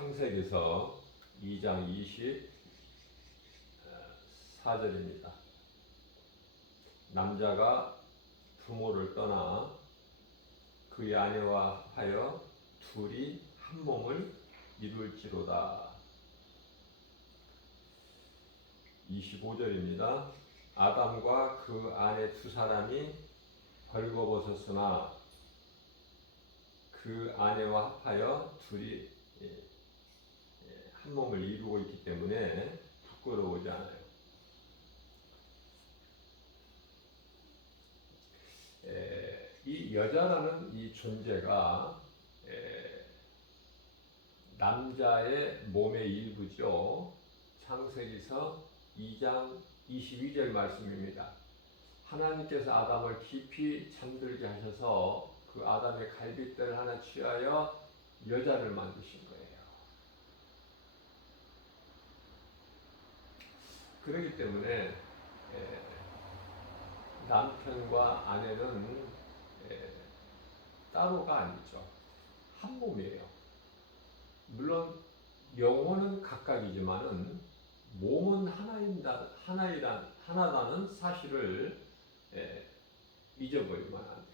창세기서 2장 24절입니다. 남자가 부모를 떠나 그의 아내와 합하여 둘이 한 몸을 이룰지로다. 25절입니다. 아담과 그 아내 두 사람이 벌거벗었으나 그 아내와 합하여 둘이 한 몸을 이루고 있기 때문에 부끄러우지 않아요. 이 여자라는 이 존재가 남자의 몸의 일부죠. 창세기서 2장 22절 말씀입니다. 하나님께서 아담을 깊이 잠들게 하셔서 그 아담의 갈빗대를 하나 취하여 여자를 만드신 거예요. 그렇기 때문에 남편과 아내는 따로가 아니죠. 한 몸이에요. 물론 영혼은 각각이지만은 몸은 하나다는 사실을 잊어버리면 안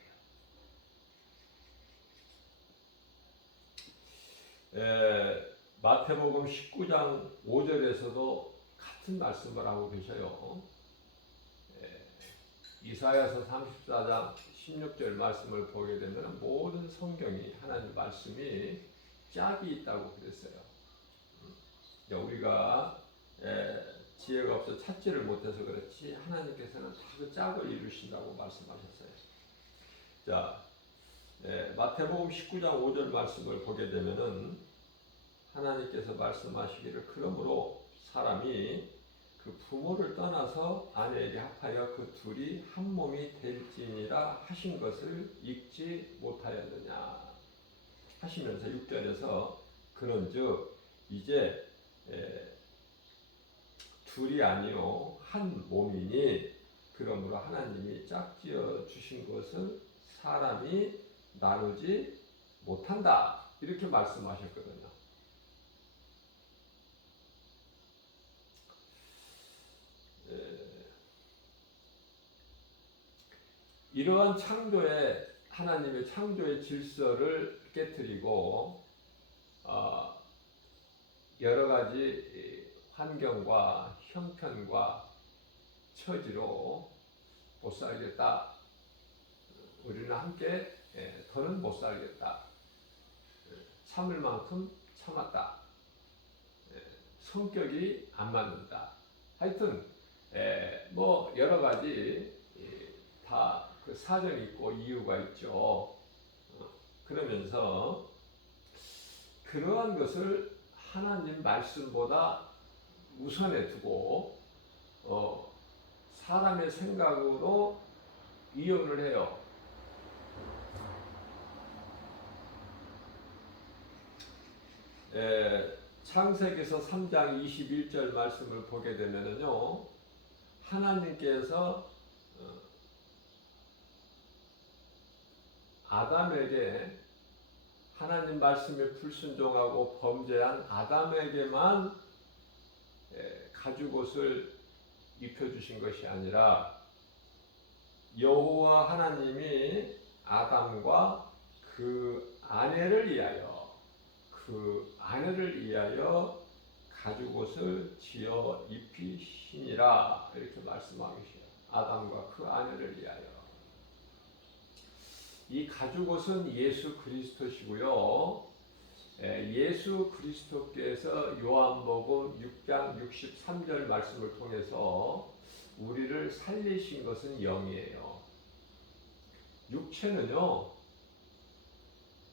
돼요. 마태복음 19장 5절에서도 같은 말씀을 하고 계셔요. 이사야서 34장 16절 말씀을 보게 되면 모든 성경이 하나님 말씀이 짝이 있다고 그랬어요. 우리가 지혜가 없어 찾지를 못해서 그렇지 하나님께서는 다 그 짝을 이루신다고 말씀하셨어요. 자, 마태복음 19장 5절 말씀을 보게 되면은 하나님께서 말씀하시기를 그러므로 사람이 그 부모를 떠나서 아내에게 합하여 그 둘이 한 몸이 될지니라 하신 것을 읽지 못하였느냐 하시면서 6절에서 그런즉 이제 둘이 아니요 한 몸이니 그러므로 하나님이 짝지어 주신 것을 사람이 나누지 못한다 이렇게 말씀하셨거든요. 이러한 하나님의 창조의 질서를 깨뜨리고 여러 가지 환경과 형편과 처지로 못 살겠다. 우리는 함께 더는 못 살겠다. 참을 만큼 참았다. 성격이 안 맞는다. 하여튼 뭐 여러 가지 다 그 사정이 있고 이유가 있죠. 그러면서 그러한 것을 하나님 말씀보다 우선에 두고 사람의 생각으로 이혼을 해요. 창세기서 3장 21절 말씀을 보게 되면은요, 하나님께서 아담에게 하나님 말씀에 불순종하고 범죄한 아담에게만 가죽옷을 입혀주신 것이 아니라 여호와 하나님이 아담과 그 아내를 위하여 가죽옷을 지어 입히시니라 이렇게 말씀하고 계세요. 아담과 그 아내를 위하여. 이 가죽옷은 예수 그리스도시고요. 예수 그리스도께서 요한복음 6장 63절 말씀을 통해서 우리를 살리신 것은 영이에요. 육체는요,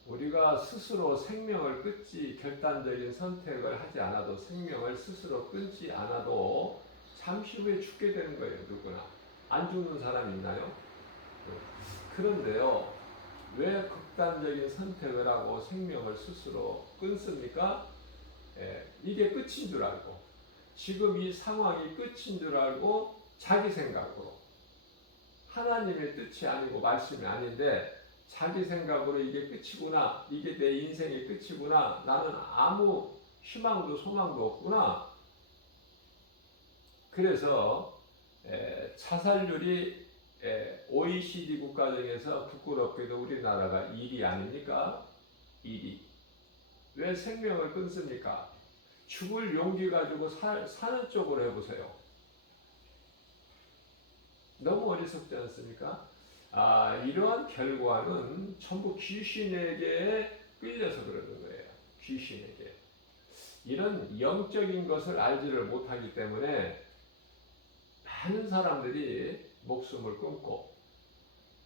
우리가 스스로 생명을 끊지 결단적인 선택을 하지 않아도 생명을 스스로 끊지 않아도 잠시 후에 죽게 되는 거예요. 누구나. 안 죽는 사람 있나요? 그런데요, 왜 극단적인 선택을 하고 생명을 스스로 끊습니까? 이게 끝인 줄 알고, 지금 이 상황이 끝인 줄 알고 자기 생각으로, 하나님의 뜻이 아니고 말씀이 아닌데 자기 생각으로 이게 끝이구나, 이게 내 인생의 끝이구나, 나는 아무 희망도 소망도 없구나. 그래서 자살률이 OECD 국가 중에서 부끄럽게도 우리나라가 1위 아닙니까? 1위. 왜 생명을 끊습니까? 죽을 용기 가지고 사는 쪽으로 해보세요. 너무 어리석지 않습니까? 이러한 결과는 전부 귀신에게 끌려서 그러는 거예요. 귀신에게. 이런 영적인 것을 알지를 못하기 때문에 많은 사람들이 목숨을 끊고,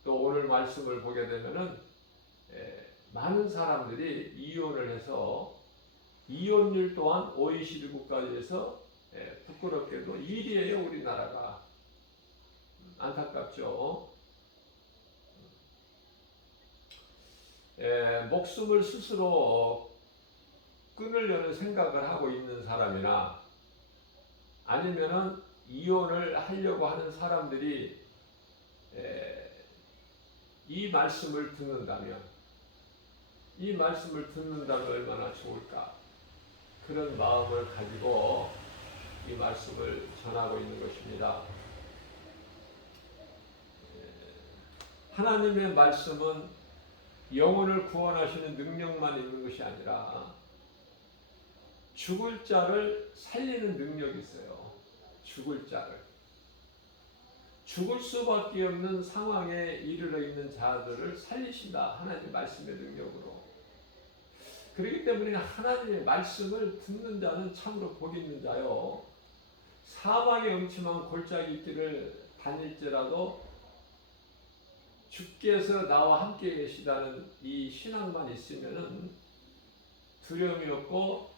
또 오늘 말씀을 보게 되면은 많은 사람들이 이혼을 해서 이혼율 또한 OECD 국가에서 부끄럽게도 1위예요. 우리나라가. 안타깝죠. 목숨을 스스로 끊으려는 생각을 하고 있는 사람이나 아니면은 이혼을 하려고 하는 사람들이 이 말씀을 듣는다면 얼마나 좋을까. 그런 마음을 가지고 이 말씀을 전하고 있는 것입니다. 하나님의 말씀은 영혼을 구원하시는 능력만 있는 것이 아니라 죽을 자를 살리는 능력이 있어요. 죽을 자를. 죽을 수밖에 없는 상황에 이르러 있는 자들을 살리신다. 하나님의 말씀의 능력으로. 그렇기 때문에 하나님의 말씀을 듣는 자는 참으로 복 있는 자요. 사망의 음침한 골짜기 길을 다닐지라도 주께서 나와 함께 계시다는 이 신앙만 있으면은 두려움이 없고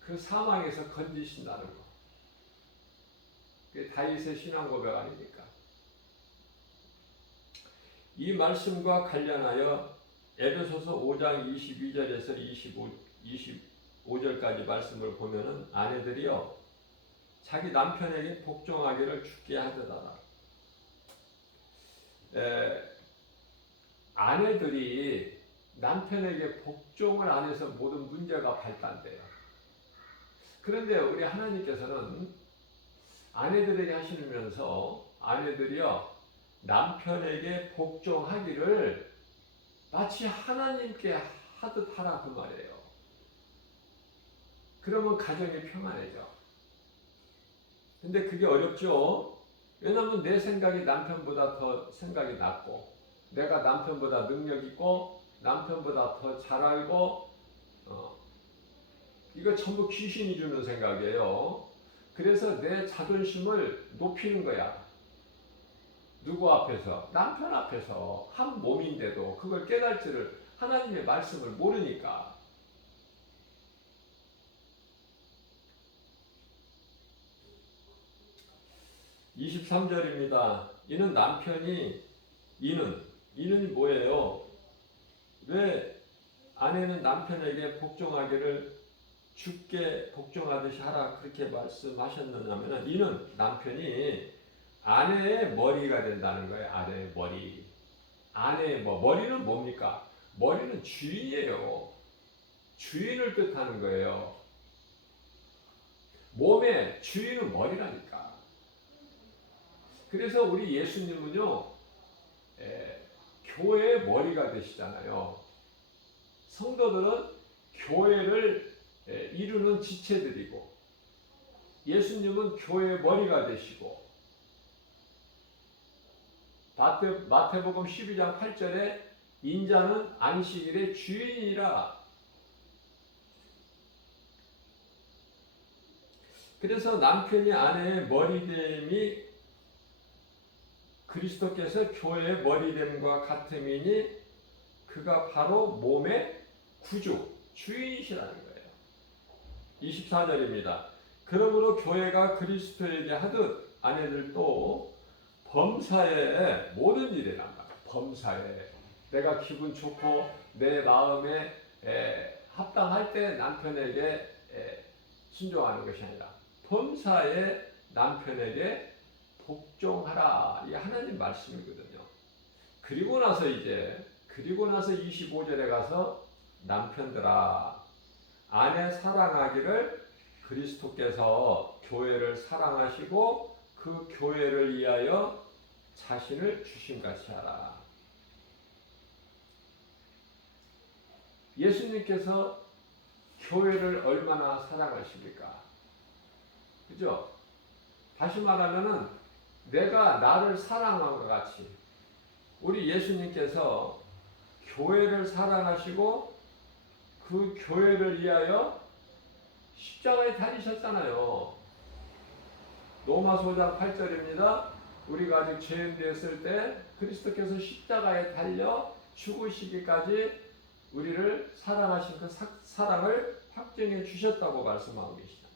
그 사망에서 건지신다는 거. 그게 다윗의 신앙 고백 아닙니까? 이 말씀과 관련하여 에베소서 5장 22절에서 25절까지 말씀을 보면은 아내들이요 자기 남편에게 복종하기를 주께 하듯하라. 아내들이 남편에게 복종을 안 해서 모든 문제가 발단돼요. 그런데 우리 하나님께서는 아내들에게 하시면서 아내들이요 남편에게 복종하기를 마치 하나님께 하듯 하라 그 말이에요. 그러면 가정이 평안해져. 근데 그게 어렵죠. 왜냐하면 내 생각이 남편보다 더 생각이 낮고 내가 남편보다 능력 있고 남편보다 더 잘 알고 이거 전부 귀신이 주는 생각이에요. 그래서 내 자존심을 높이는 거야. 누구 앞에서? 남편 앞에서. 한 몸인데도 그걸 깨달지를 하나님의 말씀을 모르니까. (23절입니다) 이는 남편이 이는 뭐예요? 왜 아내는 남편에게 복종하기를 주께 복종하듯이 하라 그렇게 말씀하셨느냐면 이는 남편이 아내의 머리가 된다는 거예요. 아내의 머리. 아내의 머리는 뭡니까? 머리는 주인이에요. 주인을 뜻하는 거예요. 몸의 주인은 머리라니까. 그래서 우리 예수님은요 교회의 머리가 되시잖아요. 성도들은 교회를 이루는 지체들이고 예수님은 교회의 머리가 되시고 마태복음 12장 8절에 인자는 안식일의 주인이라. 그래서 남편이 아내의 머리됨이 그리스도께서 교회의 머리됨과 같음이니 그가 바로 몸의 구주, 주인이시라는 거예요. 24절입니다. 그러므로 교회가 그리스도에게 하듯 아내들도 범사에 모든 일이란 말이에요. 범사에 내가 기분 좋고 내 마음에 합당할 때 남편에게 순종하는 것이 아니라 범사에 남편에게 복종하라. 이게 하나님 말씀이거든요. 그리고 나서 25절에 가서 남편들아 아내 사랑하기를 그리스도께서 교회를 사랑하시고 그 교회를 위하여 자신을 주신 같이 하라. 예수님께서 교회를 얼마나 사랑하십니까? 그죠? 다시 말하면은 내가 나를 사랑한 것 같이 우리 예수님께서 교회를 사랑하시고 그 교회를 위하여 십자가에 달리셨잖아요. 로마서 5장 8절입니다. 우리가 아직 죄인 되었을 때 그리스도께서 십자가에 달려 죽으시기까지 우리를 사랑하신 그 사랑을 확증해 주셨다고 말씀하고 계시죠.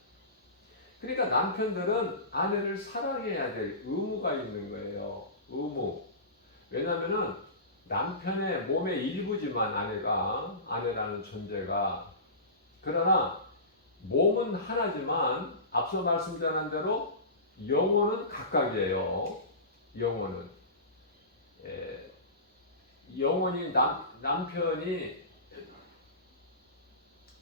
그러니까 남편들은 아내를 사랑해야 될 의무가 있는 거예요. 의무. 왜냐하면은 남편의 몸의 일부지만 아내라는 존재가. 그러나 몸은 하나지만 앞서 말씀드린 대로 영혼은 각각이에요. 영혼이 남편이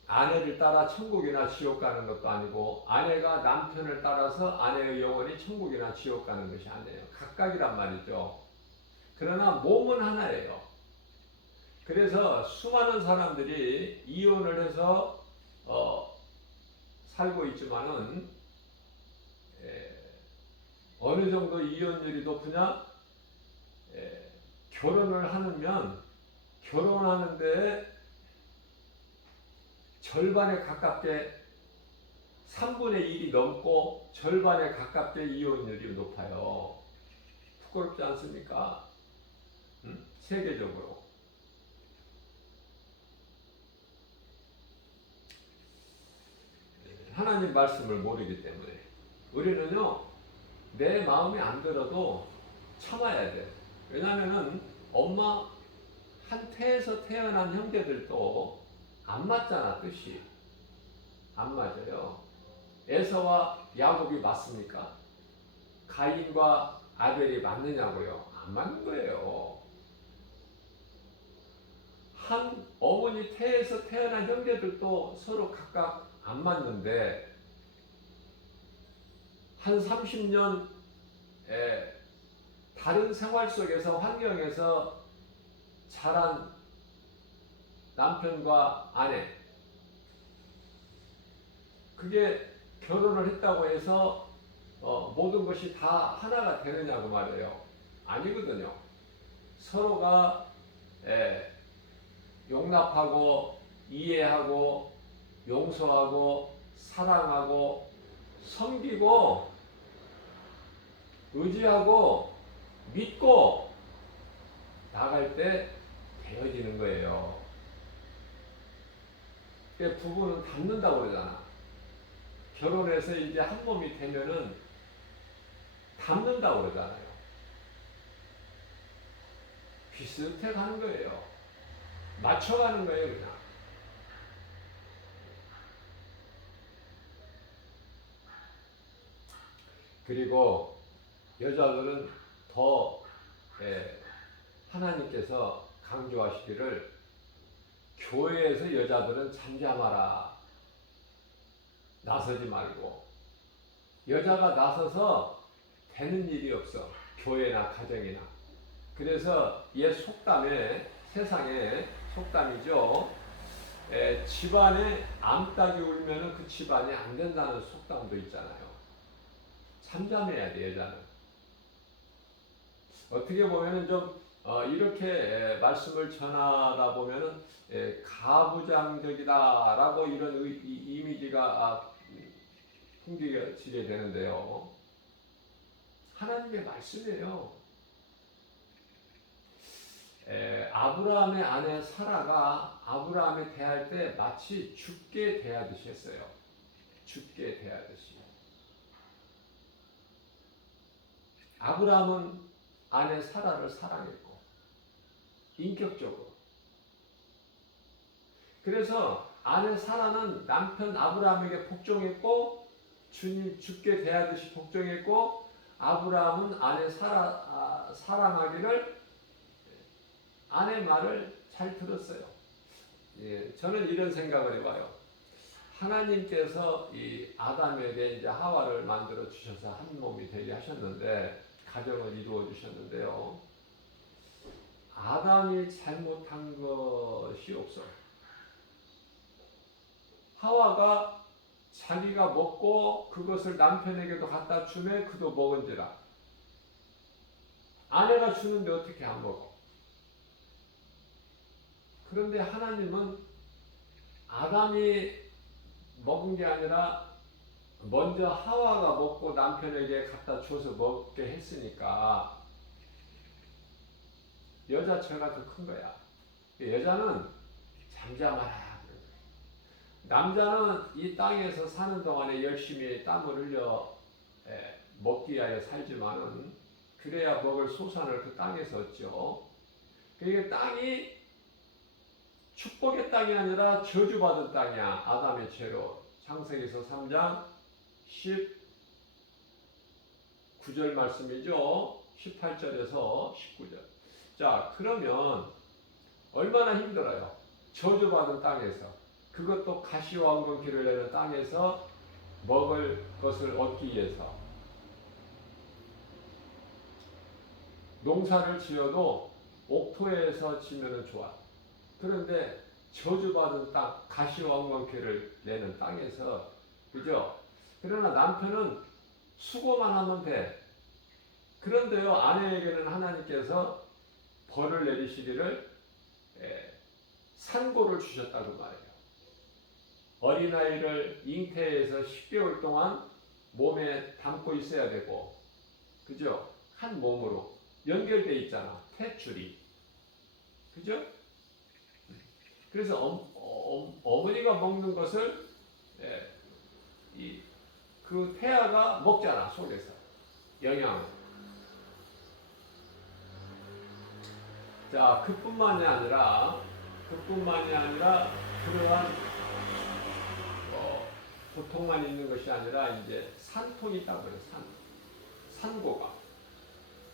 아내를 따라 천국이나 지옥 가는 것도 아니고 아내가 남편을 따라서 아내의 영혼이 천국이나 지옥 가는 것이 아니에요. 각각이란 말이죠. 그러나 몸은 하나예요. 그래서 수많은 사람들이 이혼을 해서 살고 있지만은 어느 정도 이혼율이 높으냐? 결혼을 하면 결혼하는데 절반에 가깝게 3분의 1이 넘고 절반에 가깝게 이혼율이 높아요. 부끄럽지 않습니까? 세계적으로. 하나님 말씀을 모르기 때문에 우리는요 내 마음에 안 들어도 참아야 돼. 왜냐하면은 엄마 한 태에서 태어난 형제들도 안 맞잖아. 뜻이 안 맞아요. 에서와 야곱이 맞습니까? 가인과 아벨이 맞느냐고요? 안 맞는 거예요. 한 어머니 태에서 태어난 형제들도 서로 각각 안 맞는데 한 30년 다른 생활 속에서 환경에서 자란 남편과 아내, 그게 결혼을 했다고 해서 모든 것이 다 하나가 되느냐고 말이에요. 아니거든요. 서로가 용납하고 이해하고 용서하고 사랑하고 섬기고 의지하고 믿고 나갈 때 되어지는 거예요. 부부는 닮는다고 그러잖아. 결혼해서 이제 한 몸이 되면은 닮는다고 그러잖아요. 비슷해 가는 거예요. 맞춰가는 거예요, 그냥. 그리고 여자들은 더 하나님께서 강조하시기를 교회에서 여자들은 잠잠하라. 나서지 말고. 여자가 나서서 되는 일이 없어. 교회나 가정이나. 그래서 옛 속담에 세상에 속담이죠. 집안에 암탉이 울면 그 집안이 안 된다는 속담도 있잖아요. 잠잠해야 돼, 여자는. 어떻게 보면은 좀 이렇게 말씀을 전하다 보면은 가부장적이다라고 이런 이미지가 풍기게 되는데요. 하나님의 말씀이에요. 아브라함의 아내 사라가 아브라함에 대할 때 마치 죽게 대하듯이 했어요. 죽게 대하듯이. 아브라함은 아내 사라를 사랑했고 인격적으로. 그래서 아내 사라는 남편 아브라함에게 복종했고 주님 죽게 대하듯이 복종했고 아브라함은 아내 사라 사랑하기를 아내 말을 잘 들었어요. 저는 이런 생각을 해봐요. 하나님께서 이 아담에게 이제 하와를 만들어 주셔서 한 몸이 되게 하셨는데, 가정을 이루어 주셨는데요. 아담이 잘못한 것이 없어. 하와가 자기가 먹고 그것을 남편에게도 갖다 주매 그도 먹은지라. 아내가 주는데 어떻게 안 먹어? 그런데 하나님은 아담이 먹은 게 아니라 먼저 하와가 먹고 남편에게 갖다 줘서 먹게 했으니까 여자 죄가 더 큰 거야. 여자는 잠잠하라. 남자는 이 땅에서 사는 동안에 열심히 땀을 흘려 먹기 위하여 살지만은 그래야 먹을 소산을 그 땅에서 얻죠. 그러니까 땅이 축복의 땅이 아니라 저주받은 땅이야. 아담의 죄로. 창세기서 3장 19절 말씀이죠. 18절에서 19절. 자, 그러면 얼마나 힘들어요. 저주받은 땅에서. 그것도 가시와 엉겅퀴를 내는 땅에서 먹을 것을 얻기 위해서. 농사를 지어도 옥토에서 지면은 좋아. 그런데 저주받은 땅, 가시와 엉겅퀴를 내는 땅에서, 그죠? 그러나 남편은 수고만 하면 돼. 그런데요, 아내에게는 하나님께서 벌을 내리시기를 산고를 주셨다고 말해요. 어린아이를 잉태해서 10개월 동안 몸에 담고 있어야 되고, 그죠? 한 몸으로 연결되어 있잖아. 탯줄이. 그죠? 그래서 어머니가 먹는 것을 그 태아가 먹잖아. 속에서 영양을. 자, 그뿐만이 아니라 그러한 고통만 있는 것이 아니라 이제 산통이 있다고 해요. 산고가.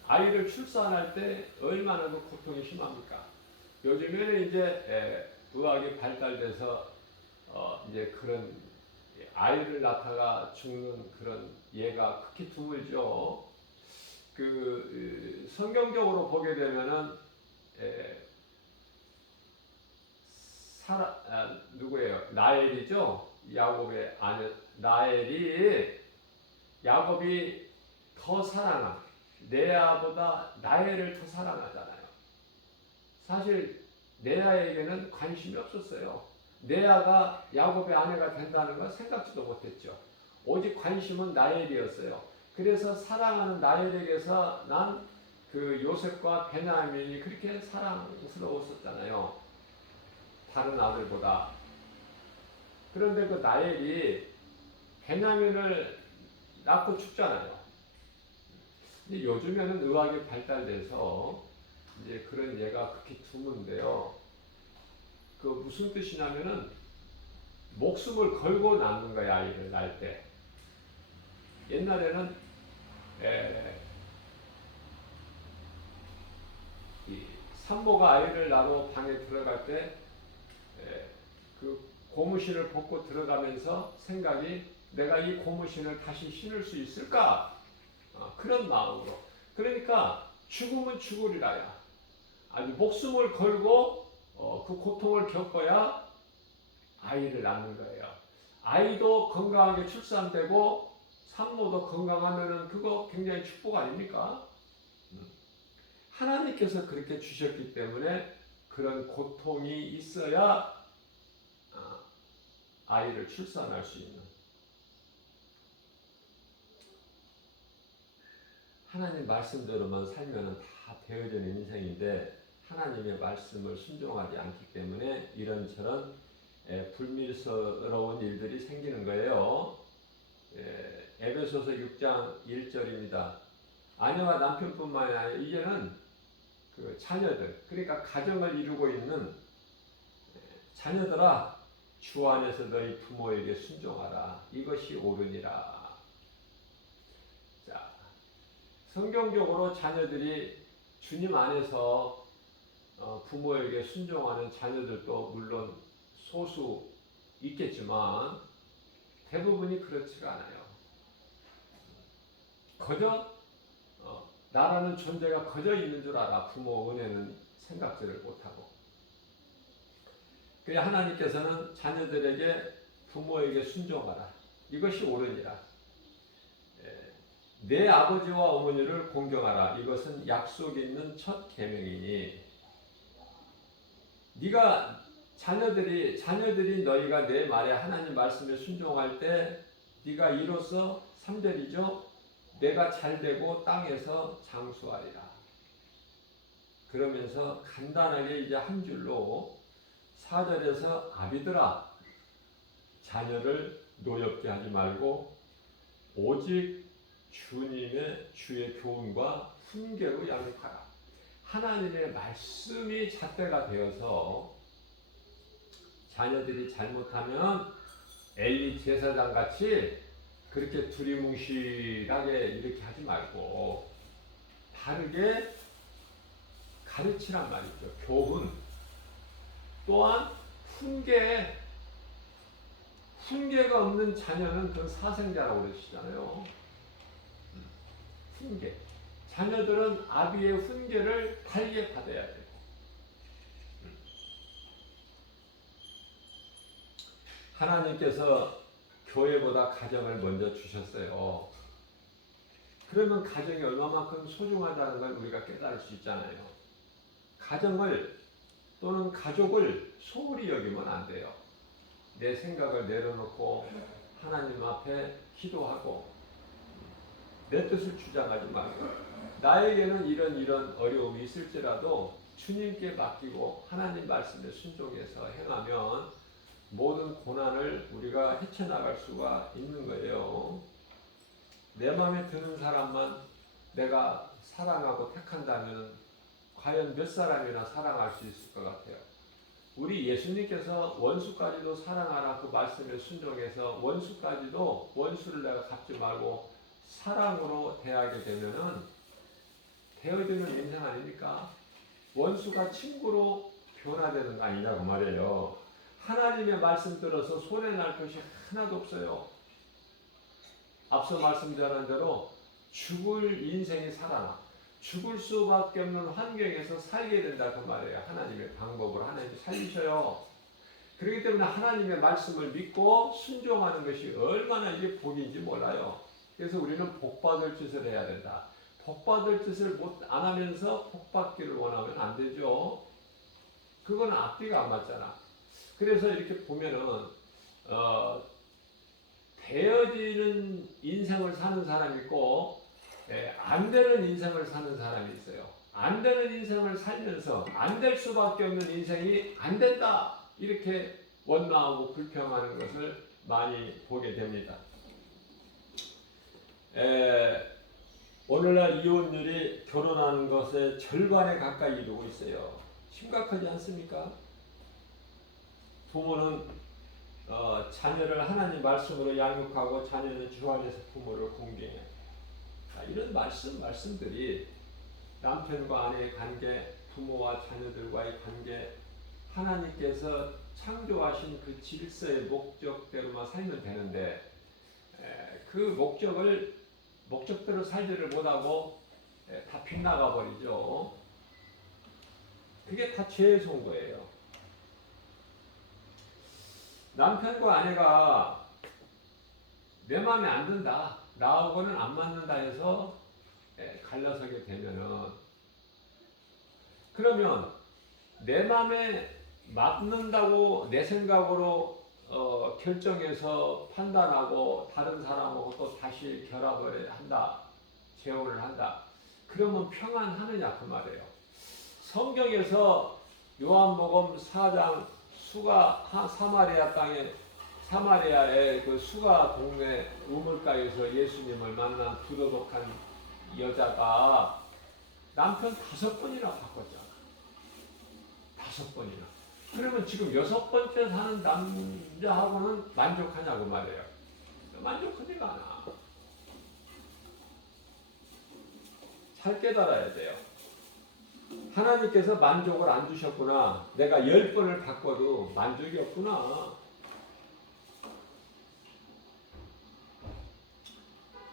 아이를 출산할 때 얼마나 그 고통이 심합니까? 요즘에는 이제 의학이 발달돼서 이제 그런 아이를 낳다가 죽는 그런 예가 극히 드물죠. 그 성경적으로 보게 되면은 누구예요? 라헬이죠. 야곱의 아내 라헬이 야곱이 더 사랑한 레아보다 라헬을 더 사랑하잖아요. 사실 레아에게는 관심이 없었어요. 레아가 야곱의 아내가 된다는 건 생각지도 못했죠. 오직 관심은 라헬이었어요. 그래서 사랑하는 라헬에게서 난 그 요셉과 베냐민이 그렇게 사랑스러웠었잖아요. 다른 아들보다. 그런데 그 라헬이 베냐민을 낳고 죽잖아요. 근데 요즘에는 의학이 발달돼서 이제 그런 예가 극히 드문데요. 그 무슨 뜻이냐면은 목숨을 걸고 낳는 거야, 아이를 낳을 때. 옛날에는 이 산모가 아이를 낳고 방에 들어갈 때 그 고무신을 벗고 들어가면서 생각이 내가 이 고무신을 다시 신을 수 있을까? 그런 마음으로. 그러니까 죽으면 죽으리라야. 아주 목숨을 걸고 그 고통을 겪어야 아이를 낳는 거예요. 아이도 건강하게 출산되고 산모도 건강하면은 그거 굉장히 축복 아닙니까? 하나님께서 그렇게 주셨기 때문에 그런 고통이 있어야 아이를 출산할 수 있는. 하나님 말씀대로만 살면은 다 되어지는 인생인데 하나님의 말씀을 순종하지 않기 때문에 이런저런 불미스러운 일들이 생기는 거예요. 에베소서 6장 1절입니다. 아내와 남편뿐만 아니라 이제는 그 자녀들, 그러니까 가정을 이루고 있는 자녀들아, 주 안에서 너희 부모에게 순종하라. 이것이 옳으니라. 자, 성경적으로 자녀들이 주님 안에서 부모에게 순종하는 자녀들도 물론 소수 있겠지만 대부분이 그렇지가 않아요. 거저 나라는 존재가 거저 있는 줄 알아. 부모 은혜는 생각지를 못하고. 그래야 하나님께서는 자녀들에게 부모에게 순종하라. 이것이 옳으니라. 내 아버지와 어머니를 공경하라. 이것은 약속 있는 첫 계명이니. 네가 자녀들이 너희가 내 말에 하나님 말씀에 순종할 때 네가 이로써 3절이죠. 내가 잘되고 땅에서 장수하리라. 그러면서 간단하게 이제 한 줄로 4절에서 아비들아 자녀를 노엽게 하지 말고 오직 주님의 주의 교훈과 훈계로 양육하라. 하나님의 말씀이 잣대가 되어서 자녀들이 잘못하면 엘리 제사장 같이 그렇게 두리뭉실하게 이렇게 하지 말고 바르게 가르치란 말이죠. 교훈. 또한 훈계가 없는 자녀는 그 사생자라고 그러시잖아요. 훈계. 자녀들은 아비의 훈계를 달게 받아야 돼요. 하나님께서 교회보다 가정을 먼저 주셨어요. 그러면 가정이 얼마만큼 소중하다는 걸 우리가 깨달을 수 있잖아요. 가정을 또는 가족을 소홀히 여기면 안 돼요. 내 생각을 내려놓고 하나님 앞에 기도하고 내 뜻을 주장하지 말고 나에게는 이런 어려움이 있을지라도 주님께 맡기고 하나님 말씀에 순종해서 행하면 모든 고난을 우리가 헤쳐나갈 수가 있는 거예요. 내 마음에 드는 사람만 내가 사랑하고 택한다면 과연 몇 사람이나 사랑할 수 있을 것 같아요. 우리 예수님께서 원수까지도 사랑하라 그 말씀에 순종해서 원수까지도 원수를 내가 갚지 말고 사랑으로 대하게 되면은 되어지는 인생 아닙니까? 원수가 친구로 변화되는 거 아니냐고 말이에요. 하나님의 말씀 들어서 손해날 것이 하나도 없어요. 앞서 말씀드린 대로 죽을 인생이 살아나 죽을 수밖에 없는 환경에서 살게 된다 그 말이에요. 하나님의 방법으로 하나님이 살리셔요. 그렇기 때문에 하나님의 말씀을 믿고 순종하는 것이 얼마나 이게 복인지 몰라요. 그래서 우리는 복받을 짓을 해야 된다. 복받을 짓을 안 하면서 복받기를 원하면 안 되죠. 그거는 앞뒤가 안 맞잖아. 그래서 이렇게 보면은 되어지는 인생을 사는 사람이 있고 안 되는 인생을 사는 사람이 있어요. 안 되는 인생을 살면서 안 될 수밖에 없는 인생이 안 된다 이렇게 원망하고 불평하는 것을 많이 보게 됩니다. 오늘날 이혼율이 결혼하는 것의 절반에 가까이 이르고 있어요. 심각하지 않습니까? 부모는 자녀를 하나님 말씀으로 양육하고 자녀는 주 안에서 부모를 공경해. 이런 말씀들이 남편과 아내의 관계, 부모와 자녀들과의 관계, 하나님께서 창조하신 그 질서의 목적대로만 살면 되는데 그 목적대로 살지를 못하고 다 빗나가 버리죠. 그게 다 죄의 송거예요. 남편과 아내가 내 마음에 안 든다, 나하고는 안 맞는다 해서 갈라서게 되면은 그러면 내 마음에 맞는다고 내 생각으로 결정해서 판단하고 다른 사람하고 또 다시 결합을 한다, 재혼을 한다. 그러면 평안하느냐 그 말이에요. 성경에서 요한복음 4장 수가 사마리아 땅에 사마리아의 그 수가 동네 우물가에서 예수님을 만난 부도덕한 여자가 남편 5번이나 바꿨잖아. 5번이나. 그러면 지금 6번째 사는 남자하고는 만족하냐고 말이에요. 만족하지가 않아. 잘 깨달아야 돼요. 하나님께서 만족을 안 주셨구나. 내가 10번을 바꿔도 만족이 없구나.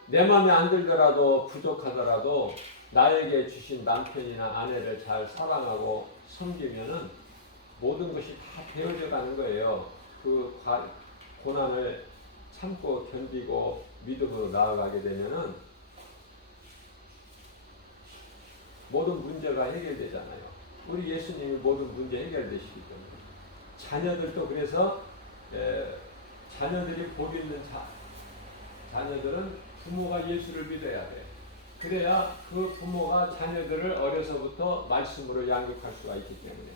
내 마음에 안 들더라도 부족하더라도 나에게 주신 남편이나 아내를 잘 사랑하고 섬기면은 모든 것이 다 되어져 가는 거예요. 그 고난을 참고 견디고 믿음으로 나아가게 되면은 모든 문제가 해결되잖아요. 우리 예수님이 모든 문제 해결되시기 때문에. 자녀들도 그래서 자녀들이 복 있는 자녀들은 부모가 예수를 믿어야 돼. 그래야 그 부모가 자녀들을 어려서부터 말씀으로 양육할 수가 있기 때문에.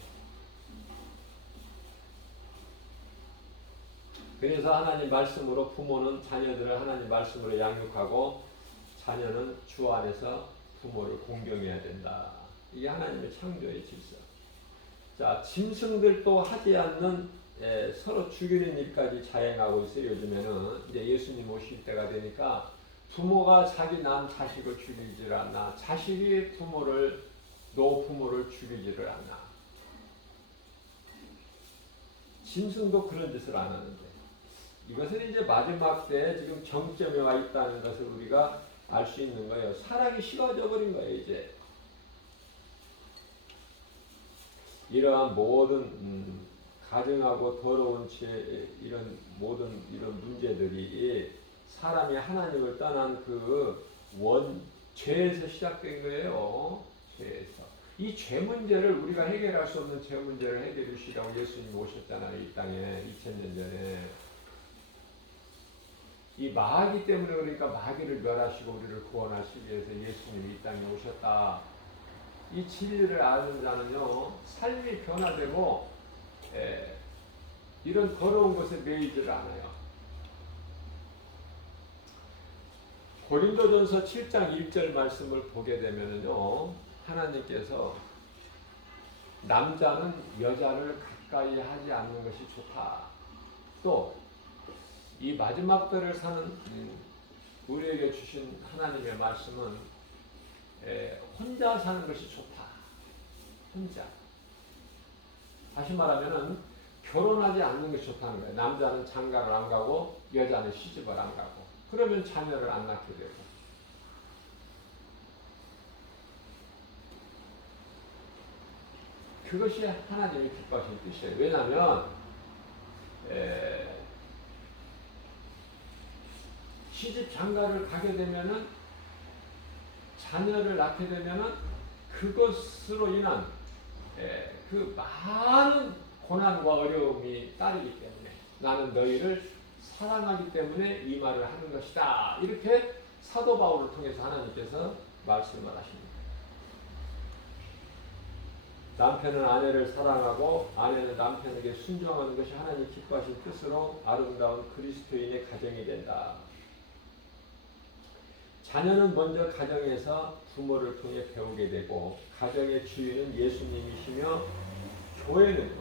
그래서 하나님 말씀으로 부모는 자녀들을 하나님 말씀으로 양육하고 자녀는 주 안에서 부모를 공경해야 된다. 이게 하나님의 창조의 질서. 자, 짐승들도 하지 않는 서로 죽이는 일까지 자행하고 있어요. 요즘에는 이제 예수님 오실 때가 되니까 부모가 자기 남 자식을 죽이질 않나, 자식이 노부모를 죽이지를 않나. 짐승도 그런 짓을 안 하는데, 이것은 이제 마지막 때에 지금 정점에 와 있다는 것을 우리가 알 수 있는 거예요. 사랑이 식어져 버린 거예요, 이제. 이러한 모든 가증하고 더러운 이런 모든 이런 문제들이 사람이 하나님을 떠난 그 죄에서 시작된 거예요. 죄에서. 이 죄 문제를 우리가 해결할 수 없는 죄 문제를 해결해 주시라고 예수님 오셨잖아요. 이 땅에 2000년 전에. 이 마귀 때문에, 그러니까 마귀를 멸하시고 우리를 구원하시기 위해서 예수님이 이 땅에 오셨다. 이 진리를 아는 자는요, 삶이 변화되고 이런 더러운 것에 매이지를 않아요. 고린도전서 7장 1절 말씀을 보게 되면요, 하나님께서 남자는 여자를 가까이 하지 않는 것이 좋다. 또 이 마지막 때를 사는 우리에게 주신 하나님의 말씀은 혼자 사는 것이 좋다. 혼자. 다시 말하면은 결혼하지 않는 것이 좋다는 거예요. 남자는 장가를 안 가고 여자는 시집을 안 가고. 그러면 자녀를 안 낳게 되고. 그것이 하나님이 기뻐하시는 뜻이에요. 왜냐하면 시집 장가를 가게 되면은, 자녀를 낳게 되면은 그것으로 인한 그 많은 고난과 어려움이 따르기 때문에 나는 너희를 사랑하기 때문에 이 말을 하는 것이다. 이렇게 사도 바울을 통해서 하나님께서 말씀을 하십니다. 남편은 아내를 사랑하고 아내는 남편에게 순종하는 것이 하나님 기뻐하신 뜻으로 아름다운 그리스도인의 가정이 된다. 자녀는 먼저 가정에서 부모를 통해 배우게 되고, 가정의 주인은 예수님이시며 교회는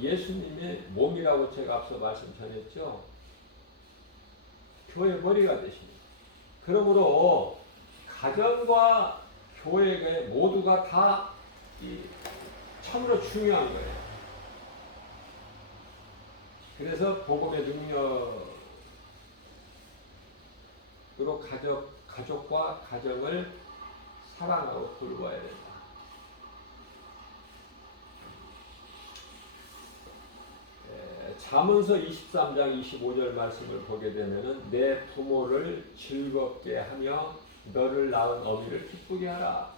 예수님의 몸이라고 제가 앞서 말씀 전했죠. 교회 머리가 되십니다. 그러므로 가정과 교회가 모두가 다 참으로 중요한 거예요. 그래서 복음의 능력으로 가족과 가정을 사랑하고 돌봐야 된다. 잠언서 23장 25절 말씀을 보게 되면은 내 부모를 즐겁게 하며 너를 낳은 어미를 기쁘게 하라.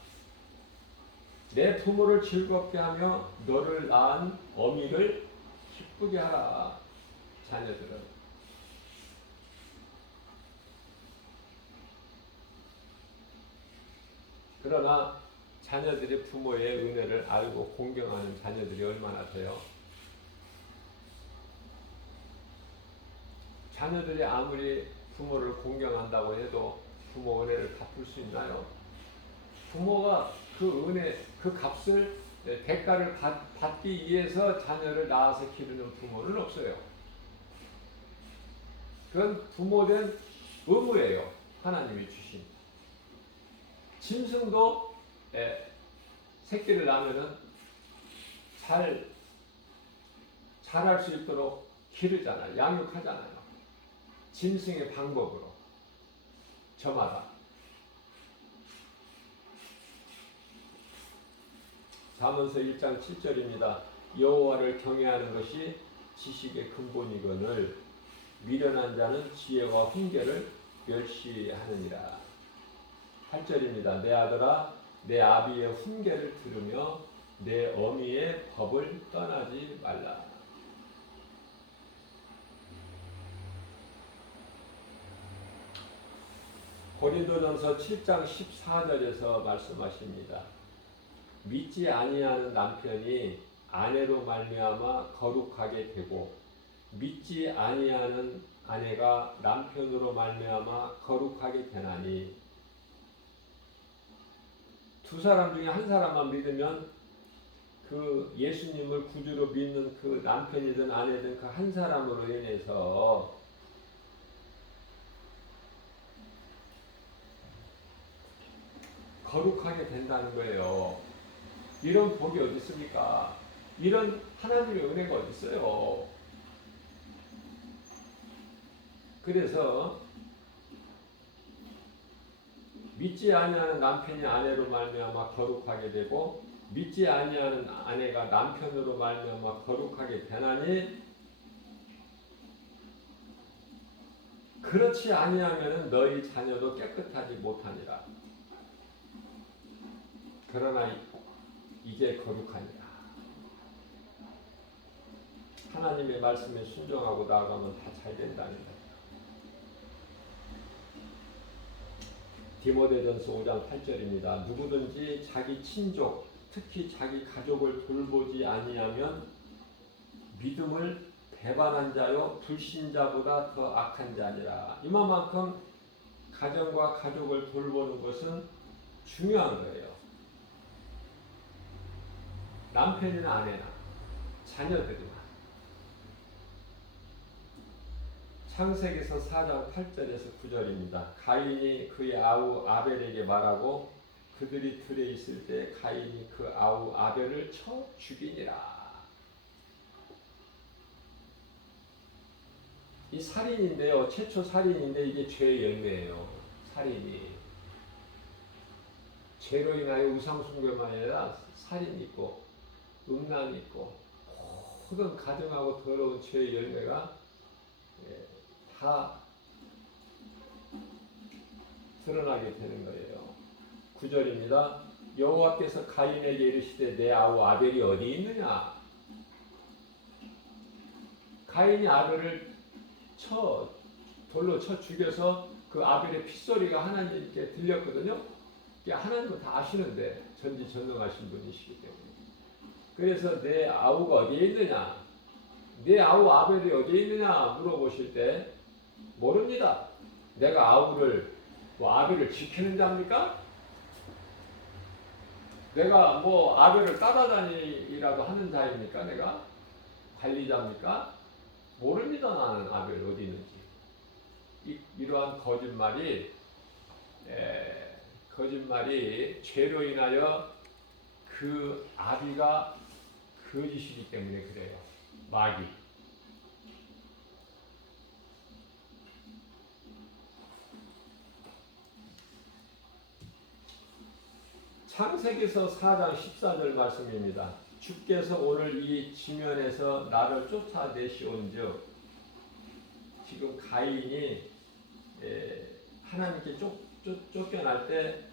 내 부모를 즐겁게 하며 너를 낳은 어미를 기쁘게 하라. 자녀들은. 그러나 자녀들이 부모의 은혜를 알고 공경하는 자녀들이 얼마나 돼요? 자녀들이 아무리 부모를 공경한다고 해도 부모 은혜를 갚을 수 있나요? 부모가 그 은혜, 그 값을, 대가를 받기 위해서 자녀를 낳아서 기르는 부모는 없어요. 그건 부모된 의무예요. 하나님이 주신. 짐승도 새끼를 낳으면은 자랄 수 있도록 기르잖아요. 양육하잖아요. 짐승의 방법으로. 저마다. 잠언서 1장 7절입니다. 여호와를 경외하는 것이 지식의 근본이거늘 미련한 자는 지혜와 훈계를 멸시하느니라. 8절입니다. 내 아들아 내 아비의 훈계를 들으며 내 어미의 법을 떠나지 말라. 고린도전서 7장 14절에서 말씀하십니다. 믿지 아니하는 남편이 아내로 말미암아 거룩하게 되고 믿지 아니하는 아내가 남편으로 말미암아 거룩하게 되나니 두 사람 중에 한 사람만 믿으면 그 예수님을 구주로 믿는 그 남편이든 아내든 그 한 사람으로 인해서 거룩하게 된다는 거예요. 이런 복이 어디 있습니까? 이런 하나님의 은혜가 어디 있어요? 그래서 믿지 아니하는 남편이 아내로 말미암아 거룩하게 되고 믿지 아니하는 아내가 남편으로 말미암아 거룩하게 되나니 그렇지 아니하면 너희 자녀도 깨끗하지 못하니라. 그러나 이제 거룩하니라. 하나님의 말씀에 순종하고 나아가면 다 잘 된다는 거예요. 디모데전서 5장 8절입니다. 누구든지 자기 친족, 특히 자기 가족을 돌보지 아니하면 믿음을 배반한 자요 불신자보다 더 악한 자니라. 이만큼 가정과 가족을 돌보는 것은 중요한 거예요. 남편이나 아내나 자녀들이나. 창세기서 4장 8절에서 9절입니다. 가인이 그의 아우 아벨에게 말하고 그들이 들에 있을 때 가인이 그 아우 아벨을 쳐 죽이니라. 이 살인인데요. 최초 살인인데 이게 죄의 열매예요. 살인이. 죄로 인하여 우상숭배만 아니라 살인이 있고 음란이 있고 모든 가증하고 더러운 죄의 열매가 다 드러나게 되는 거예요. 9절입니다. 여호와께서 가인에게 이르시되 내 아우 아벨이 어디 있느냐? 가인이 아벨을 돌로 쳐 죽여서 그 아벨의 핏소리가 하나님께 들렸거든요. 하나님은 다 아시는데 전지전능하신 분이시기 때문에. 그래서 내 아우가 어디에 있느냐? 내 아우 아벨이 어디에 있느냐 물어보실 때 모릅니다. 내가 아우를 아벨을 지키는 자입니까? 내가 아벨을 따라다니라도 하는 자입니까? 내가 관리자입니까? 모릅니다. 나는 아벨 어디 있는지. 이러한 거짓말이 죄로 인하여 그 아비가 거짓이기 때문에 그래요. 마귀. 창세기서 4장 14절 말씀입니다. 주께서 오늘 이 지면에서 나를 쫓아내시온즉 지금 가인이 하나님께 쫓겨날 때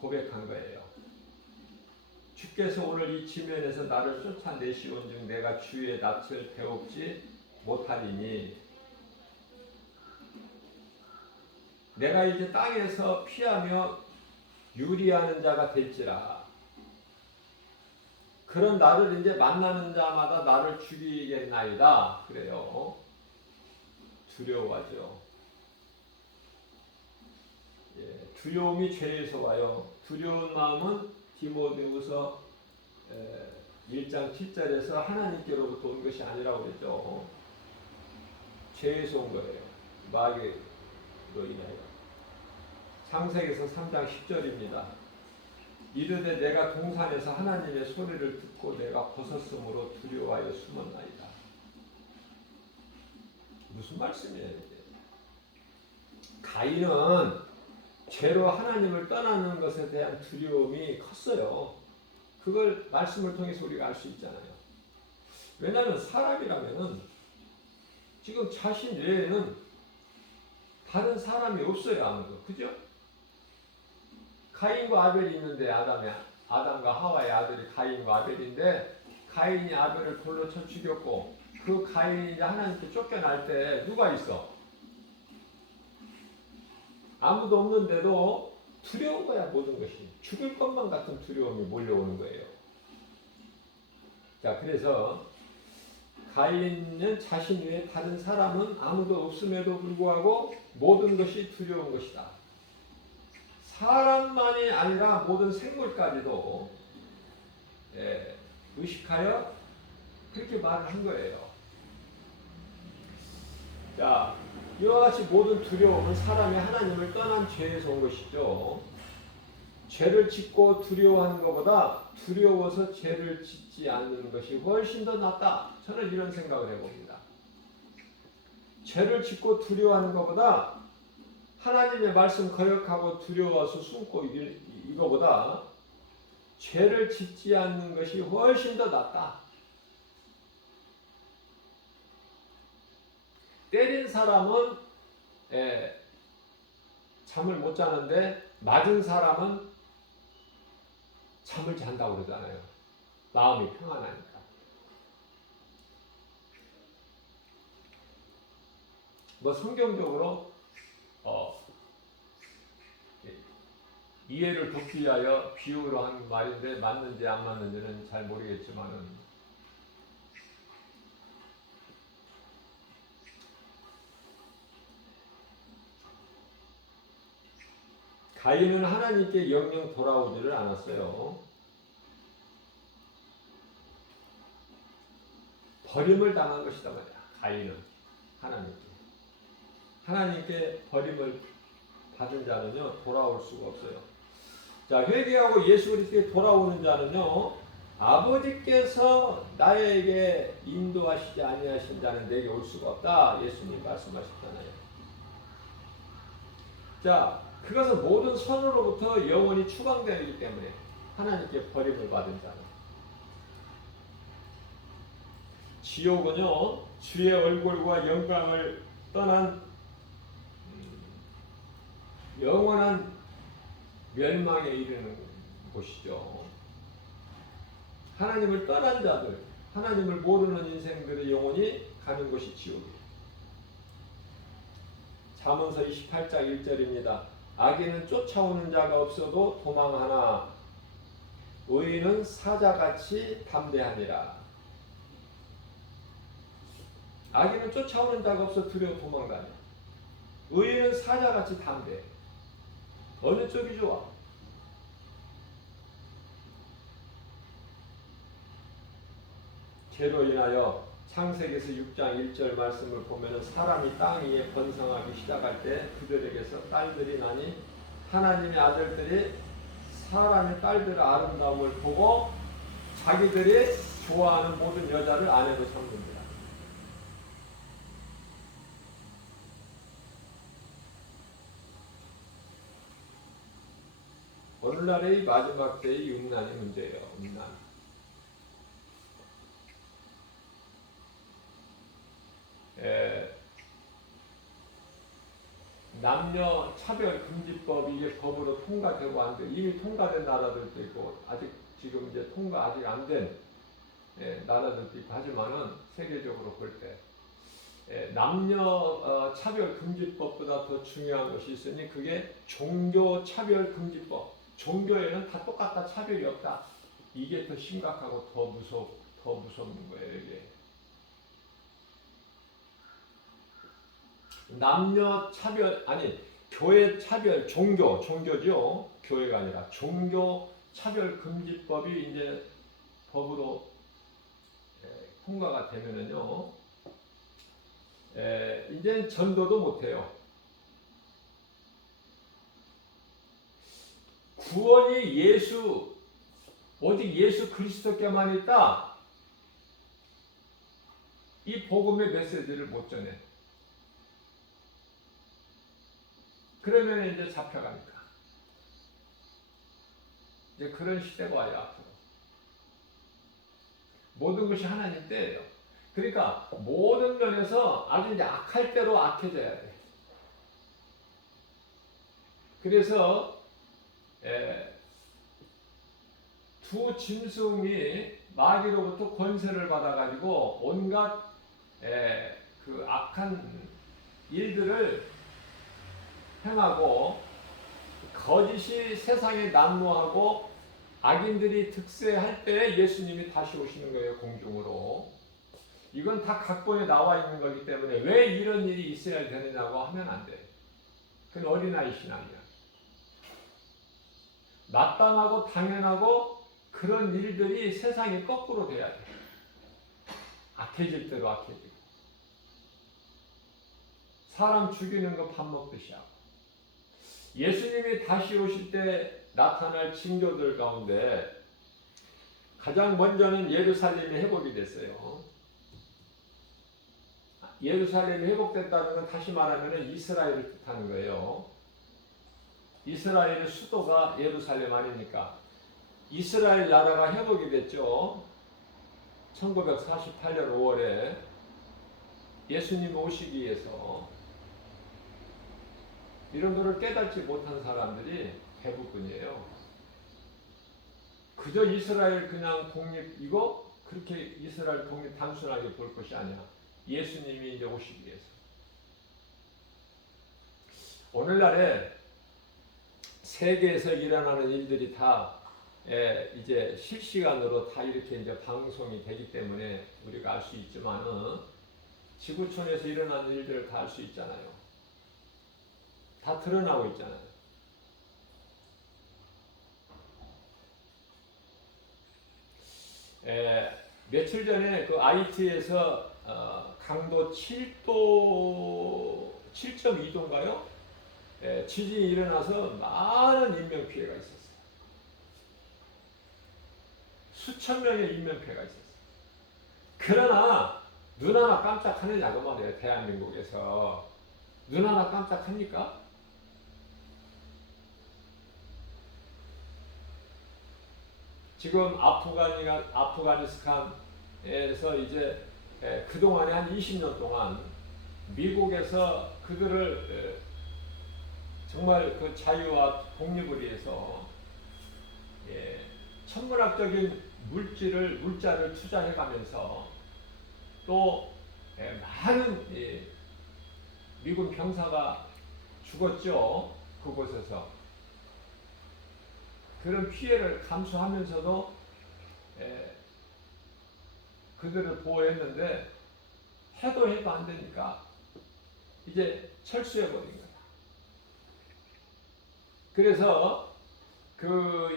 고백한 거예요. 주께서 오늘 이 지면에서 나를 쫓아내시온즉 내가 주의 낯을 배웁지 못하리니 내가 이제 땅에서 피하며 유리하는 자가 될지라. 그런 나를 이제 만나는 자마다 나를 죽이겠나이다. 그래요. 두려워하죠. 두려움이 죄에서 와요. 두려운 마음은 디모데후서 1장 7절에서 하나님께로부터 온 것이 아니라고 그랬죠. 죄에서 온 거예요. 마귀로 인하여. 창세기서 3장 10절입니다. 이르되 내가 동산에서 하나님의 소리를 듣고 내가 벗었으므로 두려워하여 숨었나이다. 무슨 말씀이에요 이게? 가인은 죄로 하나님을 떠나는 것에 대한 두려움이 컸어요. 그걸 말씀을 통해서 우리가 알 수 있잖아요. 왜냐하면 사람이라면은 지금 자신 외에는 다른 사람이 없어요, 아무도. 그죠? 가인과 아벨이 있는데 아담과 하와의 아들이 가인과 아벨인데 가인이 아벨을 돌로 쳐 죽였고 그 가인이 이제 하나님께 쫓겨날 때 누가 있어? 아무도 없는데도 두려운 거야, 모든 것이. 죽을 것만 같은 두려움이 몰려오는 거예요. 자, 그래서 가인은 자신 외에 다른 사람은 아무도 없음에도 불구하고 모든 것이 두려운 것이다. 사람만이 아니라 모든 생물까지도 의식하여 그렇게 말을 한 거예요. 자, 이와 같이 모든 두려움은 사람이 하나님을 떠난 죄에서 온 것이죠. 죄를 짓고 두려워하는 것보다 두려워서 죄를 짓지 않는 것이 훨씬 더 낫다. 저는 이런 생각을 해봅니다. 죄를 짓고 두려워하는 것보다 하나님의 말씀 거역하고 두려워서 숨고 이거보다 죄를 짓지 않는 것이 훨씬 더 낫다. 때린 사람은 잠을 못 자는데 맞은 사람은 잠을 잔다고 그러잖아요. 마음이 평안하니까. 뭐 성경적으로 이해를 돕기 위하여 비유로 한 말인데 맞는지 안 맞는지는 잘 모르겠지만은 가인은 하나님께 영영 돌아오지를 않았어요. 버림을 당한 것이다 말이야. 가인은 하나님께 버림을 받은 자는요 돌아올 수가 없어요. 자, 회개하고 예수 그리스도에 돌아오는 자는요 아버지께서 나에게 인도하시지 아니하신 자는 내게 올 수가 없다. 예수님 말씀하셨잖아요. 자, 그것은 모든 선으로부터 영원히 추방되기 때문에 하나님께 버림을 받은 자는 지옥은요 주의 얼굴과 영광을 떠난 영원한 멸망에 이르는 곳이죠. 하나님을 떠난 자들, 하나님을 모르는 인생들의 영혼이 가는 곳이 지옥이에요. 잠언서 28장 1절입니다. 악인은 쫓아오는 자가 없어도 도망하나 의인은 사자같이 담대하니라. 악인은 쫓아오는 자가 없어 두려워 도망다녀. 의인은 사자같이 담대해. 어느 쪽이 좋아? 죄로 인하여 창세기에서 6장 1절 말씀을 보면 사람이 땅 위에 번성하기 시작할 때 그들에게서 딸들이 나니 하나님의 아들들이 사람의 딸들의 아름다움을 보고 자기들이 좋아하는 모든 여자를 아내로 삼는다. 오늘날의 마지막 때의 음란이 문제예요. 음란. 남녀 차별 금지법 이게 법으로 통과되고 안 돼. 이미 통과된 나라들도 있고 아직 지금 이제 통과 아직 안 된 나라들도 있고 하지만은 세계적으로 볼 때 남녀 차별 금지법보다 더 중요한 것이 있으니 그게 종교 차별 금지법. 종교에는 다 똑같다, 차별이 없다. 이게 더 심각하고 더 무섭는 거예요, 이게. 남녀 차별, 아니, 교회 차별, 종교죠. 교회가 아니라. 종교 차별 금지법이 이제 법으로 통과가 되면은요, 이제 전도도 못해요. 구원이 오직 예수 그리스도께만 있다. 이 복음의 메시지를 못 전해. 그러면 이제 잡혀가니까. 이제 그런 시대가 와요, 앞으로. 모든 것이 하나님 때예요. 그러니까 모든 면에서 아주 이제 악할 대로 악해져야 돼. 그래서 두 짐승이 마귀로부터 권세를 받아가지고 온갖 그 악한 일들을 행하고 거짓이 세상에 난무하고 악인들이 득세할 때 예수님이 다시 오시는 거예요, 공중으로. 이건 다 각본에 나와 있는 거기 때문에 왜 이런 일이 있어야 되느냐고 하면 안 돼. 그건 어린아이 신앙이야. 마땅하고 당연하고 그런 일들이 세상이 거꾸로 돼야 돼. 악해질 대로 악해지고. 사람 죽이는 거 밥 먹듯이 하고. 예수님이 다시 오실 때 나타날 징조들 가운데 가장 먼저는 예루살렘이 회복이 됐어요. 예루살렘이 회복됐다는 건 다시 말하면 이스라엘을 뜻하는 거예요. 이스라엘의 수도가 예루살렘 아닙니까? 이스라엘 나라가 회복이 됐죠. 1948년 5월에 예수님 오시기 위해서. 이런 것을 깨닫지 못한 사람들이 대부분이에요. 그저 이스라엘 그냥 독립 이거 그렇게 이스라엘 독립 단순하게 볼 것이 아니야. 예수님이 이제 오시기 위해서. 오늘날에 세계에서 일어나는 일들이 다 이제 실시간으로 다 이렇게 이제 방송이 되기 때문에 우리가 알 수 있지만은 지구촌에서 일어나는 일들을 다 알 수 있잖아요. 다 드러나고 있잖아요. 며칠 전에 그 IT에서 강도 7.2도인가요? 지진이 일어나서 많은 인명피해가 있었어요. 수천 명의 인명피해가 있었어요. 그러나 눈 하나 깜짝하느냐고 말이에요. 대한민국에서. 눈 하나 깜짝합니까? 지금 아프가니스탄에서 이제 그동안에 한 20년 동안 미국에서 그들을 정말 그 자유와 독립을 위해서 천문학적인 물자를 투자해가면서 또 많은 미군 병사가 죽었죠. 그곳에서. 그런 피해를 감수하면서도 그들을 보호했는데 해도 안 되니까 이제 철수해버린 거야. 그래서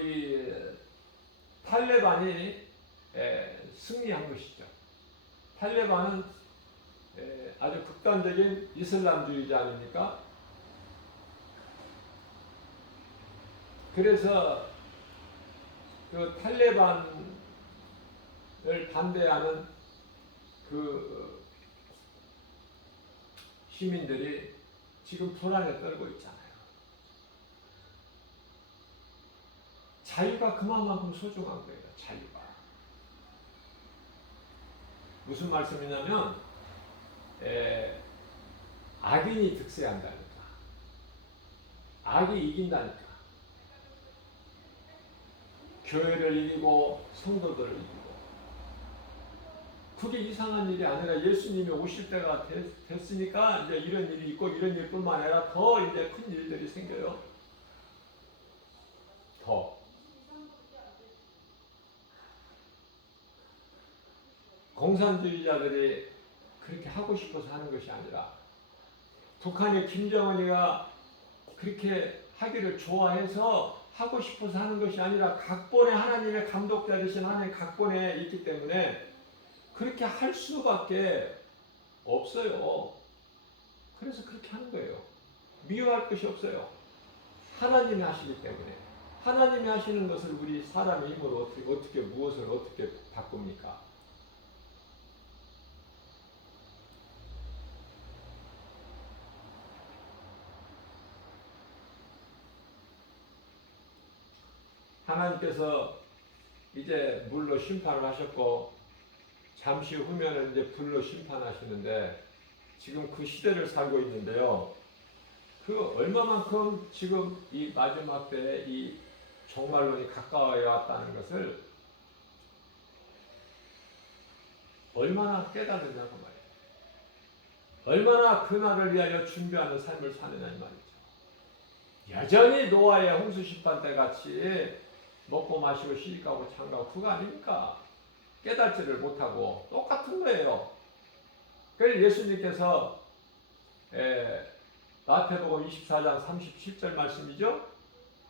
이 탈레반이 승리한 것이죠. 탈레반은 아주 극단적인 이슬람주의자 아닙니까? 그래서 그 탈레반을 반대하는 그 시민들이 지금 불안에 떨고 있잖아요. 자유가 그만큼 소중한 거예요. 자유가. 무슨 말씀이냐면 악인이 득세한다니까. 악이 이긴다니까. 교회를 이기고 성도들을 이기고. 그게 이상한 일이 아니라 예수님이 오실 때가 됐으니까 이제 이런 일이 있고 이런 일뿐만 아니라 더 이제 큰 일들이 생겨요. 더. 공산주의자들이 그렇게 하고 싶어서 하는 것이 아니라 북한의 김정은이가 그렇게 하기를 좋아해서 하고 싶어서 하는 것이 아니라 각본에 하나님의 감독자 되신 하나님의 각본에 있기 때문에 그렇게 할 수밖에 없어요. 그래서 그렇게 하는 거예요. 미워할 것이 없어요. 하나님이 하시기 때문에. 하나님이 하시는 것을 우리 사람의 힘으로 어떻게 무엇을 어떻게 바꿉니까? 하나님께서 이제 물로 심판을 하셨고 잠시 후면은 이제 불로 심판하시는데 지금 그 시대를 살고 있는데요. 그 얼마만큼 지금 이 마지막 때에 이 종말론이 가까워져 왔다는 것을 얼마나 깨달으냐고 말이에요. 얼마나 그날을 위하여 준비하는 삶을 사느냐 이 말이죠. 여전히 노아의 홍수 심판 때 같이 먹고 마시고 시집가고 장가고 그거 아닙니까? 깨달지를 못하고 똑같은 거예요. 그래서 예수님께서 마태복음 24장 37절 말씀이죠.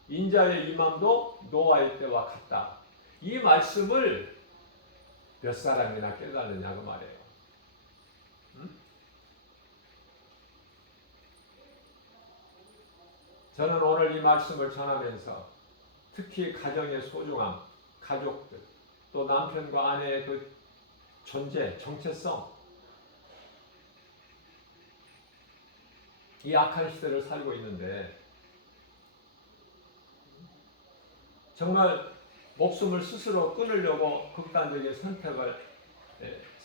인자의 임함도 노아의 때와 같다. 이 말씀을 몇 사람이나 깨달으냐고 말해요. 저는 오늘 이 말씀을 전하면서 특히 가정의 소중함, 가족들, 또 남편과 아내의 그 존재, 정체성, 이 악한 시대를 살고 있는데 정말 목숨을 스스로 끊으려고 극단적인 선택을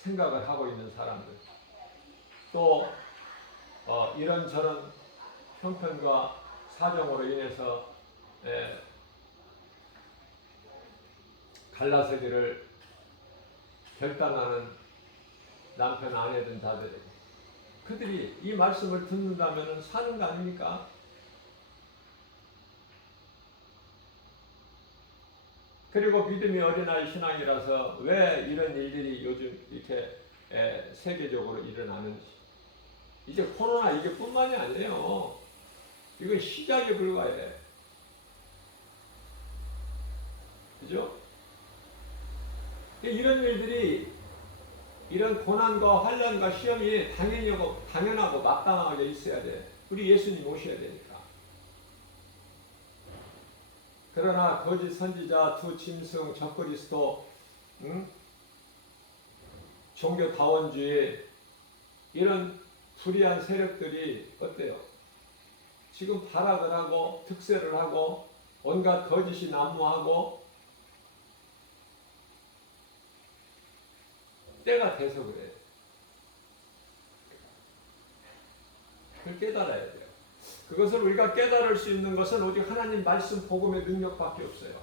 생각을 하고 있는 사람들, 또 이런저런 형편과 사정으로 인해서 갈라서기를 결단하는 남편, 아내든 자들에게 그들이 이 말씀을 듣는다면 사는 거 아닙니까? 그리고 믿음이 어린아이 신앙이라서 왜 이런 일들이 요즘 이렇게 세계적으로 일어나는지. 이제 코로나 이게 뿐만이 아니에요. 이건 시작에 불과해. 그죠? 이런 일들이, 이런 고난과 환난과 시험이 당연하고 마땅하게 있어야 돼. 우리 예수님 오셔야 되니까. 그러나 거짓 선지자, 두 짐승, 적그리스도, 종교 다원주의, 이런 불의한 세력들이 어때요? 지금 발악을 하고 득세를 하고 온갖 거짓이 난무하고 때가 돼서 그래요. 그걸 깨달아야 돼요. 그것을 우리가 깨달을 수 있는 것은 오직 하나님 말씀 복음의 능력밖에 없어요.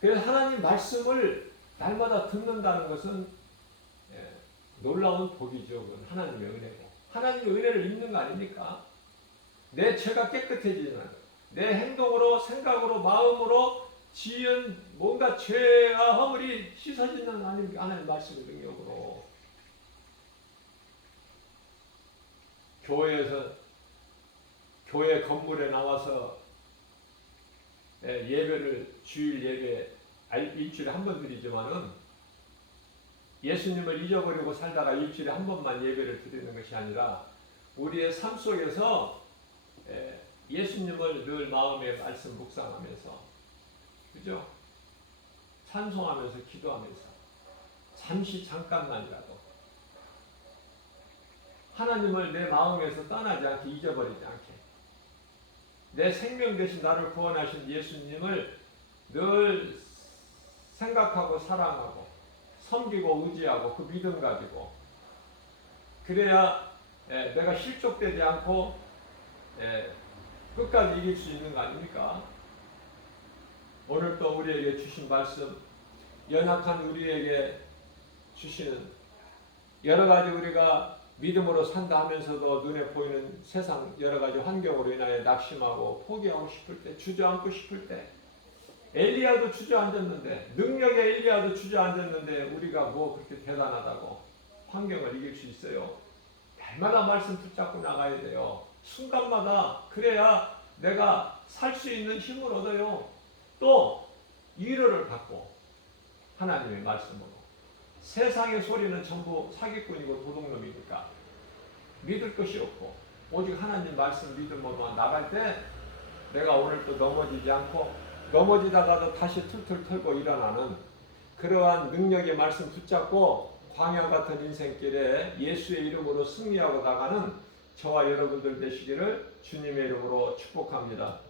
그래서 하나님 말씀을 날마다 듣는다는 것은 놀라운 복이죠. 그건 하나님의 은혜고. 하나님의 은혜를 입는 거 아닙니까? 내 죄가 깨끗해지는, 내 행동으로, 생각으로, 마음으로 지은 뭔가 죄와 허물이 씻어지는 하나님 말씀의 능력으로. 교회 건물에 나와서 예배를, 주일 예배 일주일에 한 번 드리지만은 예수님을 잊어버리고 살다가 일주일에 한 번만 예배를 드리는 것이 아니라 우리의 삶 속에서 예수님을 늘 마음에 말씀 묵상하면서, 그죠? 찬송하면서 기도하면서 잠깐만이라도 하나님을 내 마음에서 떠나지 않게, 잊어버리지 않게, 내 생명 대신 나를 구원하신 예수님을 늘 생각하고 사랑하고 섬기고 의지하고 그 믿음 가지고, 그래야 내가 실족되지 않고 끝까지 이길 수 있는 거 아닙니까? 오늘 또 우리에게 주신 말씀, 연약한 우리에게 주시는 여러 가지 우리가 믿음으로 산다 하면서도 눈에 보이는 세상 여러 가지 환경으로 인하여 낙심하고 포기하고 싶을 때, 주저앉고 싶을 때, 엘리야도 주저앉았는데, 능력의 엘리야도 주저앉았는데 우리가 뭐 그렇게 대단하다고 환경을 이길 수 있어요? 날마다 말씀 붙잡고 나가야 돼요. 순간마다. 그래야 내가 살 수 있는 힘을 얻어요. 또 위로를 받고, 하나님의 말씀으로. 세상의 소리는 전부 사기꾼이고 도둑놈이니까 믿을 것이 없고 오직 하나님 말씀 믿음으로만 나갈 때 내가 오늘 또 넘어지지 않고, 넘어지다가도 다시 툴툴 털고 일어나는 그러한 능력의 말씀 붙잡고 광야 같은 인생길에 예수의 이름으로 승리하고 나가는 저와 여러분들 되시기를 주님의 이름으로 축복합니다.